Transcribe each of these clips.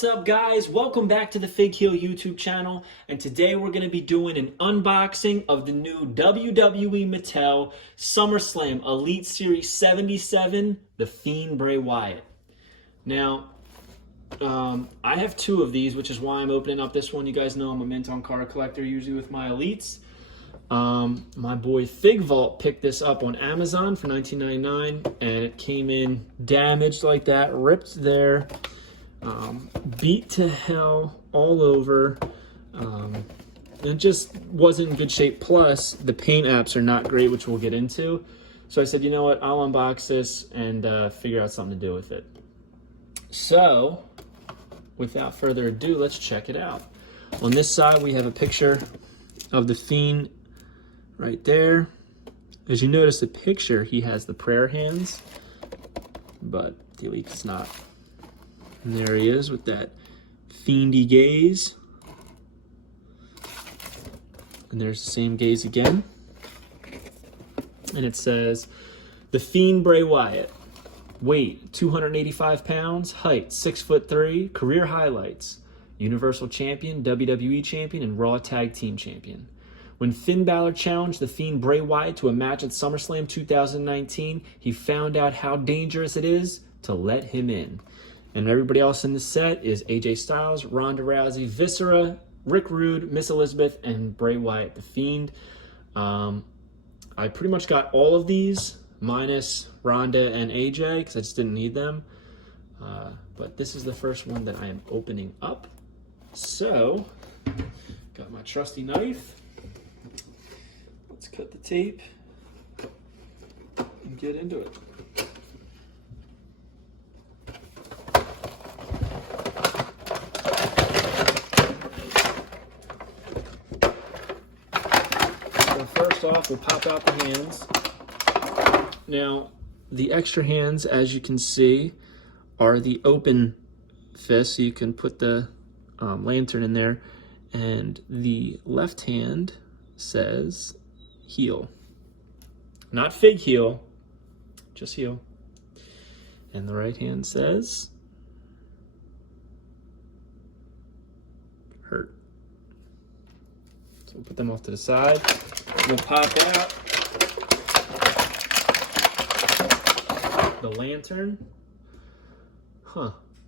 What's up, guys? Welcome back to the Fig Heel YouTube channel, and today we're going to be doing an unboxing of the new WWE Mattel SummerSlam Elite Series 77, the Fiend Bray Wyatt. Now, I have two of these, which is why I'm opening up this one. You guys know I'm a mint on card collector, usually with my Elites. My boy Fig Vault picked this up on Amazon for $19.99, and it came in damaged like that, ripped there. Beat to hell all over. It just wasn't in good shape. Plus, the paint apps are not great, which we'll get into. So I said, you know what? I'll unbox this and figure out something to do with it. So, without further ado, let's check it out. On this side, we have a picture of the Fiend right there. As you notice the picture, he has the prayer hands, but the Elite is not. And there he is with that fiendy gaze. And there's the same gaze again. And it says, the Fiend Bray Wyatt. Weight, 285 pounds. Height, 6'3". Career highlights, Universal Champion, WWE Champion, and Raw Tag Team Champion. When Finn Balor challenged the Fiend Bray Wyatt to a match at SummerSlam 2019, he found out how dangerous it is to let him in. And everybody else in the set is AJ Styles, Ronda Rousey, Viscera, Rick Rude, Miss Elizabeth, and Bray Wyatt, the Fiend. I pretty much got all of these, minus Ronda and AJ, because I just didn't need them. But this is the first one that I am opening up. So, got my trusty knife. Let's cut the tape and get into it. First off, we'll pop out the hands. Now, the extra hands, as you can see, are the open fists, so you can put the lantern in there. And the left hand says heel. Not Fig Heel, just heel. And the right hand says hurt. So we'll put them off to the side. We'll pop out the lantern.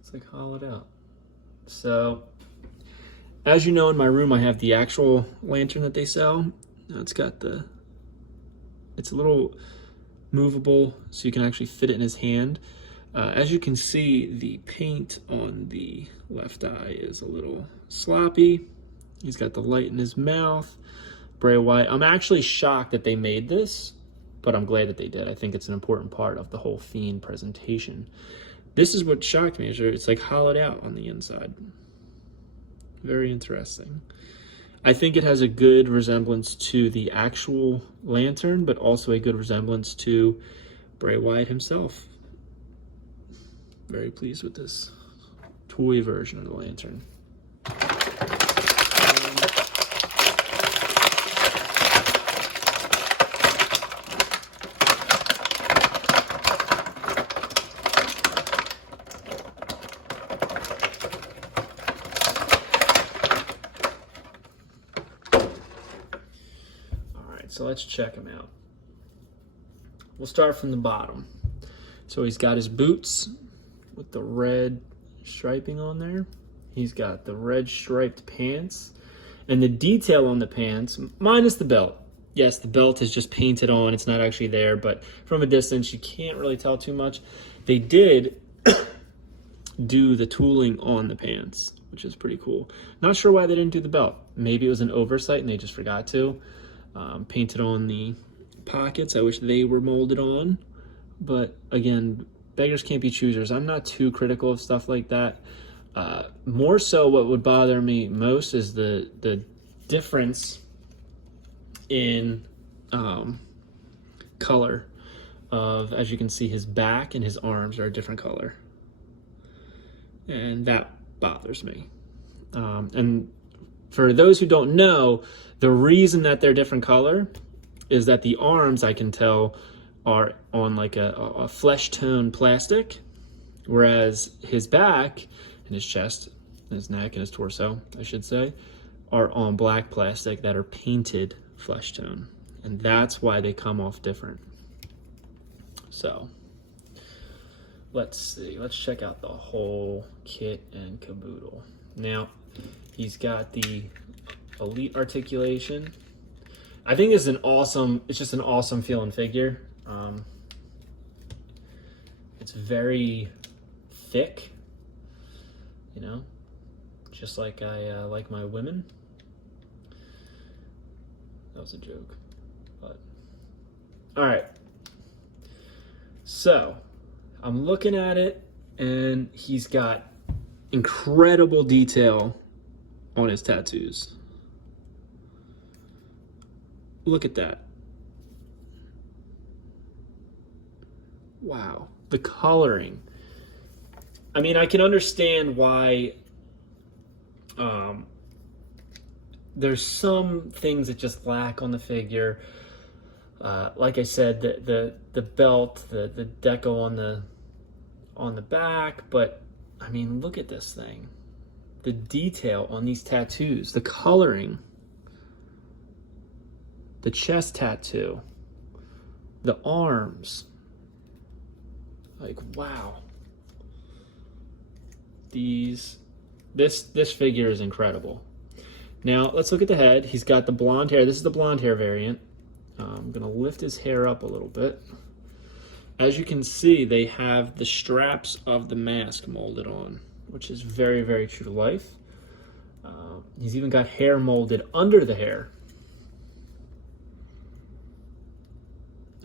It's like hollowed out. So, as you know, in my room I have the actual lantern that they sell. Now it's a little movable, so you can actually fit it in his hand. As you can see, the paint on the left eye is a little sloppy. He's got the light in his mouth. Bray Wyatt. I'm actually shocked that they made this, but I'm glad that they did. I think it's an important part of the whole Fiend presentation. This is what shocked me. It's like hollowed out on the inside. Very interesting. I think it has a good resemblance to the actual lantern, but also a good resemblance to Bray Wyatt himself. Very pleased with this toy version of the lantern. So let's check him out. We'll start from the bottom. So he's got his boots with the red striping on there. He's got the red striped pants. And the detail on the pants, minus the belt. Yes, the belt is just painted on. It's not actually there, but from a distance, you can't really tell too much. They did do the tooling on the pants, which is pretty cool. Not sure why they didn't do the belt. Maybe it was an oversight and they just forgot to. Painted on the pockets. I wish they were molded on, but again, beggars can't be choosers. I'm not too critical of stuff like that. More so, what would bother me most is the difference in color of, as you can see, his back and his arms are a different color, and that bothers me. And for those who don't know, the reason that they're different color is that the arms, I can tell, are on like a flesh tone plastic, whereas his back and his chest his neck and his torso, I should say, are on black plastic that are painted flesh tone. And that's why they come off different. So let's see, let's check out the whole kit and caboodle. Now, he's got the Elite articulation. I think it's just an awesome feeling figure. It's very thick, you know, just like I like my women. That was a joke, but all right. So I'm looking at it, and he's got incredible detail on his tattoos. Look at that. Wow. The coloring. I mean, I can understand why there's some things that just lack on the figure. Like I said, the belt, the deco on the back, but I mean, look at this thing. The detail on these tattoos, the coloring, the chest tattoo, the arms. Like, wow. This figure is incredible. Now, let's look at the head. He's got the blonde hair. This is the blonde hair variant. I'm going to lift his hair up a little bit. As you can see, they have the straps of the mask molded on, which is very, very true to life. He's even got hair molded under the hair,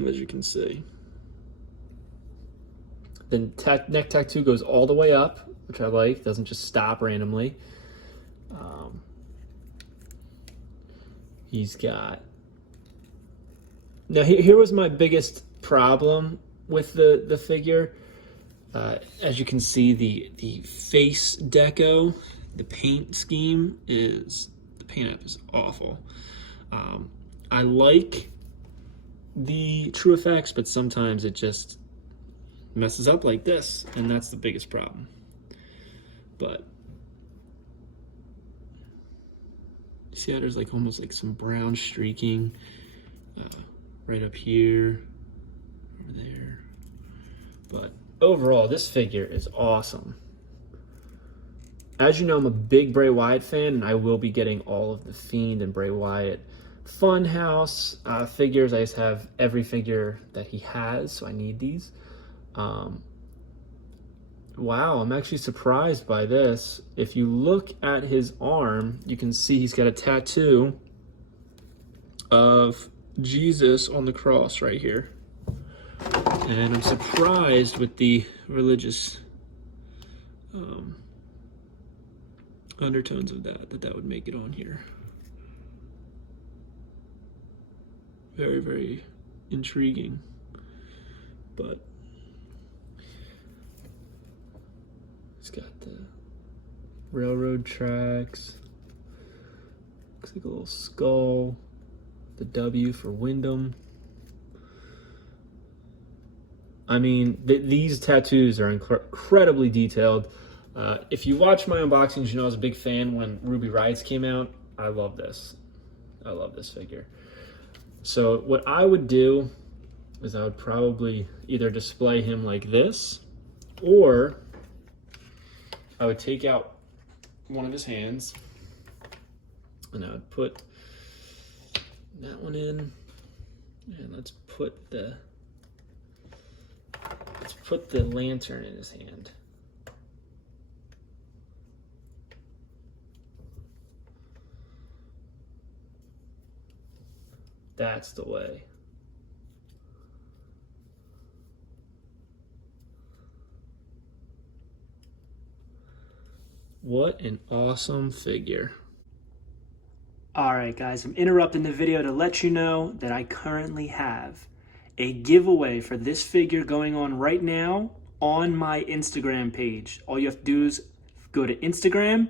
as you can see. The neck tattoo goes all the way up, which I like. Doesn't just stop randomly. He's got... Now, here was my biggest problem with the figure. As you can see, the face deco, the paint scheme is... The paint app is awful. I like the true effects, but sometimes it just messes up like this, and that's the biggest problem. But you see how there's like almost like some brown streaking right up here, over there. But overall, this figure is awesome. As you know, I'm a big Bray Wyatt fan, and I will be getting all of the Fiend and Bray Wyatt Funhouse figures. I just have every figure that he has, so I need these. Wow, I'm actually surprised by this. If you look at his arm, you can see he's got a tattoo of Jesus on the cross right here. And I'm surprised with the religious undertones of that would make it on here. Very, very intriguing. But it's got the railroad tracks. Looks like a little skull. The W for Wyndham. I mean, these tattoos are incredibly detailed. If you watch my unboxings, you know I was a big fan when Ruby Riots came out. I love this. I love this figure. So what I would do is I would probably either display him like this, or I would take out one of his hands and I would put that one in, and let's put the lantern in his hand. That's the way. What an awesome figure. Alright guys, I'm interrupting the video to let you know that I currently have a giveaway for this figure going on right now on my Instagram page. All you have to do is go to Instagram,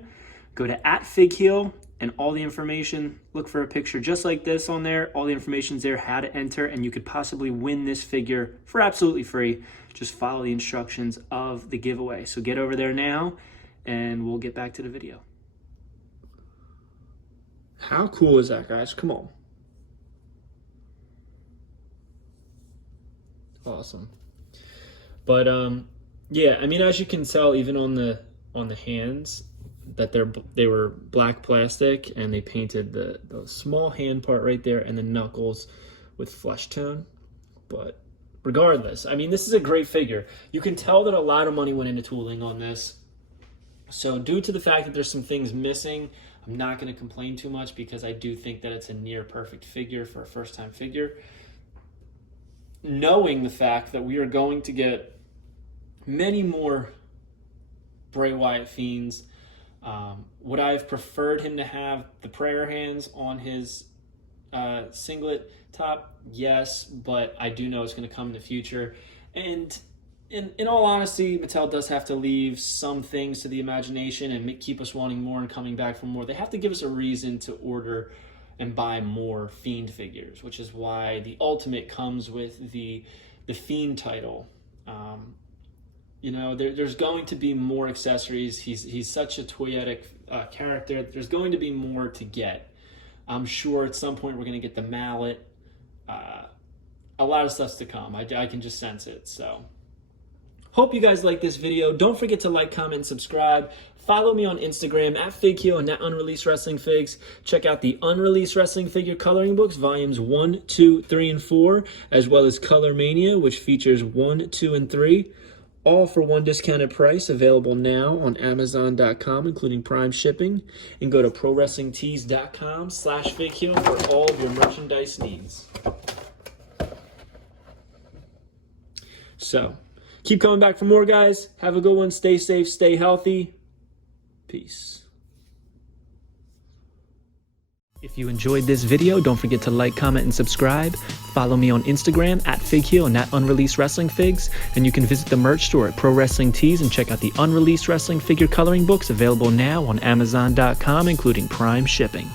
go to @FigHeel, and all the information, look for a picture just like this on there. All the information's there, how to enter, and you could possibly win this figure for absolutely free. Just follow the instructions of the giveaway. So get over there now and we'll get back to the video. How cool is that, guys? Come on. Awesome. But yeah, I mean, as you can tell, even on the hands, that they were black plastic, and they painted the small hand part right there and the knuckles with flesh tone. But regardless, I mean, this is a great figure. You can tell that a lot of money went into tooling on this. So due to the fact that there's some things missing, I'm not going to complain too much, because I do think that it's a near perfect figure for a first-time figure. Knowing the fact that we are going to get many more Bray Wyatt Fiends, would I have preferred him to have the prayer hands on his singlet top? Yes, but I do know it's going to come in the future. And in all honesty, Mattel does have to leave some things to the imagination and keep us wanting more and coming back for more. They have to give us a reason to order and buy more Fiend figures, which is why the Ultimate comes with the Fiend title. You know, there's going to be more accessories. He's such a toyetic character. There's going to be more to get. I'm sure at some point we're going to get the mallet. A lot of stuff's to come. I can just sense it. So, hope you guys like this video. Don't forget to like, comment, and subscribe. Follow me on Instagram at FigHeel and at Unreleased Wrestling Figs. Check out the Unreleased Wrestling Figure Coloring Books, Volumes 1, 2, 3, and 4, as well as Color Mania, which features 1, 2, and 3. All for one discounted price, available now on Amazon.com, including Prime shipping. And go to ProWrestlingTees.com/FigHeel for all of your merchandise needs. So, keep coming back for more, guys. Have a good one. Stay safe, stay healthy. Peace. If you enjoyed this video, don't forget to like, comment, and subscribe. Follow me on Instagram at FigHeel and at Unreleased Wrestling Figs. And you can visit the merch store at Pro Wrestling Tees and check out the Unreleased Wrestling Figure Coloring Books, available now on Amazon.com, including Prime shipping.